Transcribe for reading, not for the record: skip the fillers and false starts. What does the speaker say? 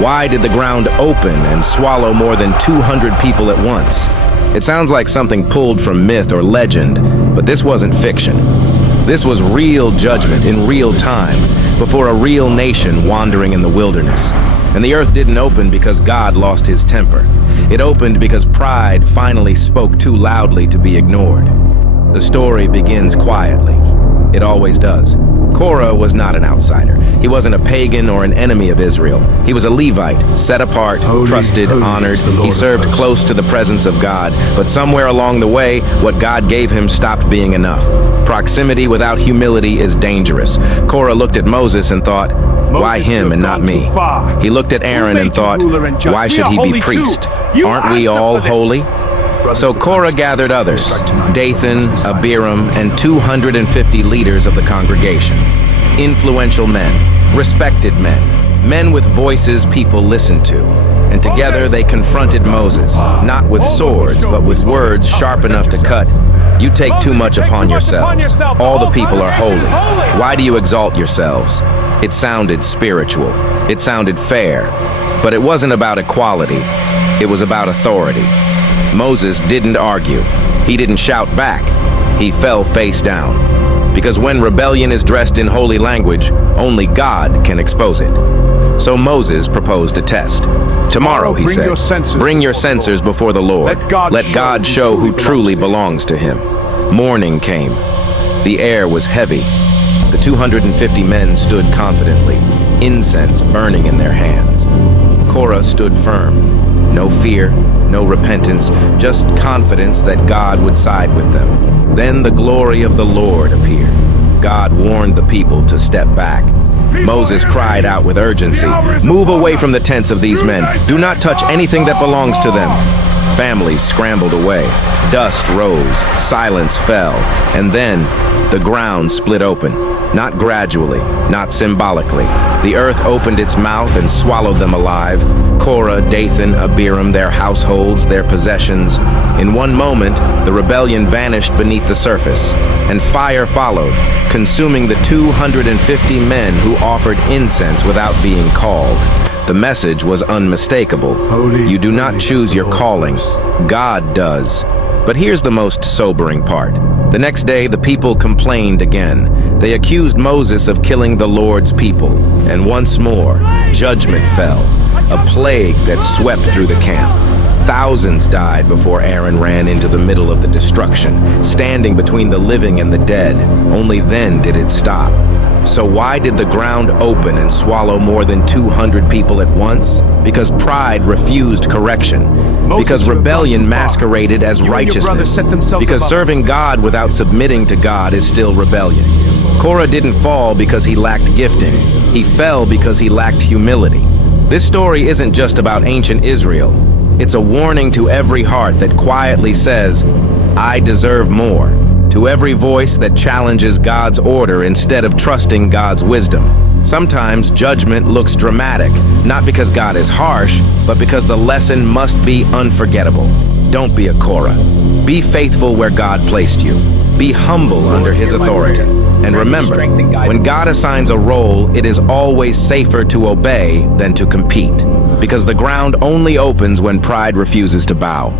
Why did the ground open and swallow more than 200 people at once? It sounds like something pulled from myth or legend, but this wasn't fiction. This was real judgment in real time, before a real nation wandering in the wilderness. And the earth didn't open because God lost his temper. It opened because pride finally spoke too loudly to be ignored. The story begins quietly. It always does. Korah was not an outsider. He wasn't a pagan or an enemy of Israel. He was a Levite, set apart, trusted, honored. He served close to the presence of God, but somewhere along the way, what God gave him stopped being enough. Proximity without humility is dangerous. Korah looked at Moses and thought, why him and not me? He looked at Aaron and thought, why should he be priest? Aren't we all holy? So Korah gathered others, Dathan, Abiram, and 250 leaders of the congregation. Influential men, respected men, men with voices people listened to. And together they confronted Moses, not with swords, but with words sharp enough to cut. You take too much upon yourselves. All the people are holy. Why do you exalt yourselves? It sounded spiritual. It sounded fair. But it wasn't about equality. It was about authority. Moses didn't argue. He didn't shout back. He fell face down. Because when rebellion is dressed in holy language, only God can expose it. So Moses proposed a test. Tomorrow, he said, bring your censers before the Lord. Let God show who truly belongs to him. Morning came. The air was heavy. The 250 men stood confidently, incense burning in their hands. Korah stood firm. No fear, no repentance, just confidence that God would side with them. Then the glory of the Lord appeared. God warned the people to step back. Moses cried out with urgency, move away from the tents of these men. Do not touch anything that belongs to them. Families scrambled away. Dust rose, silence fell, and then the ground split open. Not gradually, not symbolically. The earth opened its mouth and swallowed them alive. Korah, Dathan, Abiram, their households, their possessions. In one moment, the rebellion vanished beneath the surface, and fire followed, consuming the 250 men who offered incense without being called. The message was unmistakable. You do not choose your calling. God does. But here's the most sobering part. The next day, the people complained again. They accused Moses of killing the Lord's people. And once more, judgment fell, a plague that swept through the camp. Thousands died before Aaron ran into the middle of the destruction, standing between the living and the dead. Only then did it stop. So why did the ground open and swallow more than 200 people at once? Because pride refused correction. Because rebellion masqueraded as righteousness. Because serving God without submitting to God is still rebellion. Korah didn't fall because he lacked gifting. He fell because he lacked humility. This story isn't just about ancient Israel. It's a warning to every heart that quietly says, I deserve more. To every voice that challenges God's order instead of trusting God's wisdom. Sometimes judgment looks dramatic, not because God is harsh, but because the lesson must be unforgettable. Don't be a Korah. Be faithful where God placed you. Be humble under his authority. And remember, when God assigns a role, it is always safer to obey than to compete. Because the ground only opens when pride refuses to bow.